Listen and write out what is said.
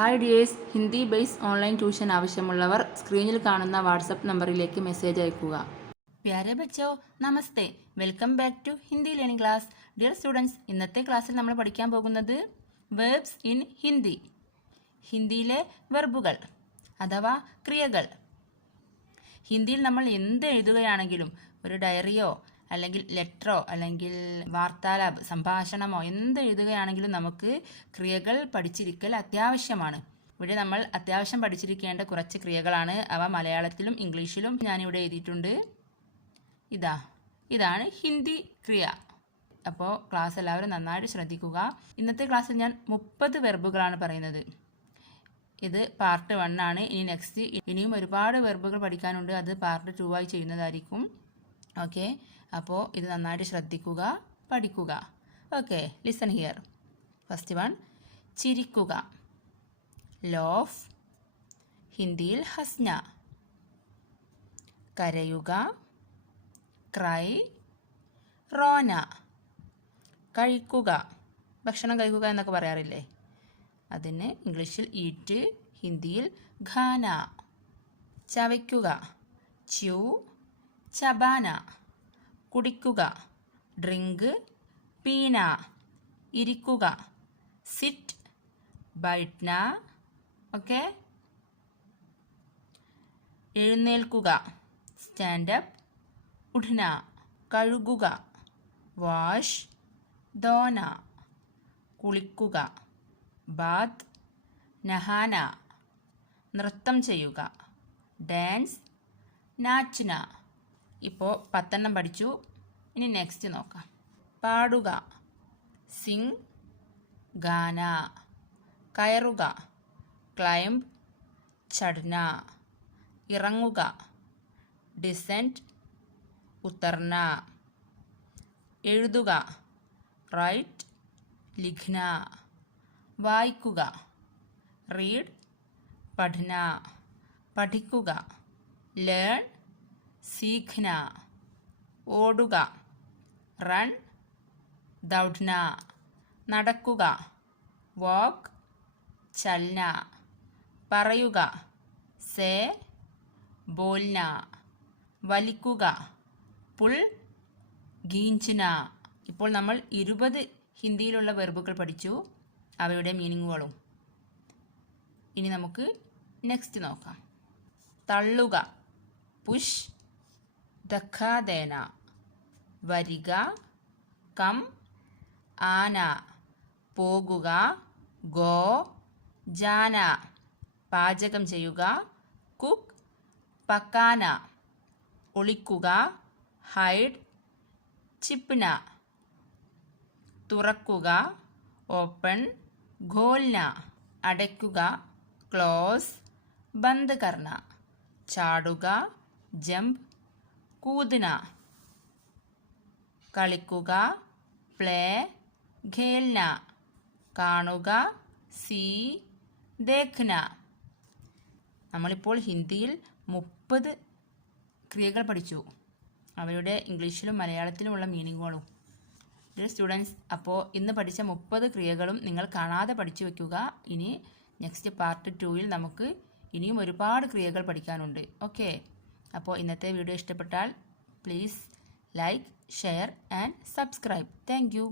Hi dears, Hindi base online tuition ആവശ്യമുള്ളവർ സ്ക്രീനിൽ കാണുന്ന വാട്സപ്പ് നമ്പറിലേക്ക് മെസ്സേജ് അയയ്ക്കുക. പ്യാരെ ബച്ചോ, നമസ്തേ. Welcome back to Hindi learning class. Dear students, ഇന്നത്തെ ക്ലാസ്സിൽ നമ്മൾ പഠിക്കാൻ പോകുന്നത് വേർബ്സ് ഇൻ ഹിന്ദി. ഹിന്ദിയിലെ വെർബുകൾ അഥവാ ക്രിയകൾ. ഹിന്ദിയിൽ നമ്മൾ എന്ത് എഴുതുകയാണെങ്കിലും, ഒരു ഡയറിയോ അല്ലെങ്കിൽ ലെറ്ററോ അല്ലെങ്കിൽ വാർത്താലാപ് സംഭാഷണമോ എന്ത് എഴുതുകയാണെങ്കിലും നമുക്ക് ക്രിയകൾ പഠിച്ചിരിക്കൽ അത്യാവശ്യമാണ്. ഇവിടെ നമ്മൾ അത്യാവശ്യം പഠിച്ചിരിക്കേണ്ട കുറച്ച് ക്രിയകളാണ്. അവ മലയാളത്തിലും ഇംഗ്ലീഷിലും ഞാനിവിടെ എഴുതിയിട്ടുണ്ട്. ഇതാണ് ഹിന്ദി ക്രിയ. അപ്പോൾ ക്ലാസ് എല്ലാവരും നന്നായിട്ട് ശ്രദ്ധിക്കുക. ഇന്നത്തെ ക്ലാസ്സിൽ ഞാൻ 30 വെർബുകളാണ് പറയുന്നത്. ഇത് പാർട്ട് 1 ആണ്. ഇനിയും ഒരുപാട് വെർബുകൾ പഠിക്കാനുണ്ട്. അത് പാർട്ട് 2 ആയി ചെയ്യുന്നതായിരിക്കും. ഓക്കെ, അപ്പോൾ ഇത് നന്നായിട്ട് ശ്രദ്ധിക്കുക, പഠിക്കുക. Okay, listen here. First one, ചിരിക്കുക. ലോഫ്, ഹിന്ദിയിൽ ഹസ്ന. കരയുക, ക്രൈ, റോന. കഴിക്കുക, ഭക്ഷണം കഴിക്കുക എന്നൊക്കെ പറയാറില്ലേ, അതിന് ഇംഗ്ലീഷിൽ ഈറ്റ്, ഹിന്ദിയിൽ ഖാന. ചവയ്ക്കുക, ച്യൂ, ചബാന. കുടിക്കുക, ഡ്രിങ്ക്, പീന. ഇരിക്കുക, സിറ്റ്, ബൈഠ്ന. ഓക്കെ. എഴുന്നേൽക്കുക, സ്റ്റാൻഡപ്പ്, ഉഠ്ന. കഴുകുക, വാഷ്, ധോന. കുളിക്കുക, ബാത്ത്, നഹാന. നൃത്തം ചെയ്യുക, ഡാൻസ്, നാച്ന. ഇപ്പോൾ 10 പഠിച്ചു. ഇനി നെക്സ്റ്റ് നോക്കാം. പാടുക, സിംഗ്, ഗാന. കയറുക, ക്ലൈംബ്, ചഡ്ന. ഇറങ്ങുക, ഡിസെൻഡ്, ഉത്തർന. എഴുതുക, റൈറ്റ്, ലിഖ്ന. വായിക്കുക, റീഡ്, പഠന. പഠിക്കുക, ലേൺ, സീഖ്ന. ഓടുക, റൺ, ദൗഡ്ന. നടക്കുക, വാക്ക്, ചൽന. പറയുക, സേ, ബോൽന. വലിക്കുക, പുൾ, ഗീഞ്ചന. ഇപ്പോൾ നമ്മൾ 20 ഹിന്ദിയിലുള്ള വെർബുകൾ പഠിച്ചു, അവയുടെ മീനിങ്ങുകളും. ഇനി നമുക്ക് നെക്സ്റ്റ് നോക്കാം. തള്ളുക, പുഷ്, ധക്കാ ദേന. വരിക, കം, ആന. പോകുക, ഗോ, ജാന. പാചകം ചെയ്യുക, കുക്ക്, പക്കാന. ഒളിക്കുക, ഹൈഡ്, ചിപ്ന. തുറക്കുക, ഓപ്പൺ, ഘോൽന. അടയ്ക്കുക, ക്ലോസ്, ബന്ദ് കർണ. ചാടുക, ജമ്പ്, കൂദ്ന. കളിക്കുക, പ്ലേ, ഖേൽന. കാണുക, സീ, ദേഖ്ന. നമ്മളിപ്പോൾ ഹിന്ദിയിൽ 30 ക്രിയകൾ പഠിച്ചു, അവയുടെ ഇംഗ്ലീഷിലും മലയാളത്തിലുമുള്ള മീനിങ്ങുകളും. സ്റ്റുഡൻസ്, അപ്പോൾ ഇന്ന് പഠിച്ച 30 ക്രിയകളും നിങ്ങൾ കാണാതെ പഠിച്ചു വയ്ക്കുക. ഇനി നെക്സ്റ്റ് പാർട്ട് 2-ൽ നമുക്ക് ഇനിയും ഒരുപാട് ക്രിയകൾ പഠിക്കാനുണ്ട്. ഓക്കെ, അപ്പോൾ ഇന്നത്തെ വീഡിയോ ഇഷ്ടപ്പെട്ടാൽ please like, share and subscribe. Thank you.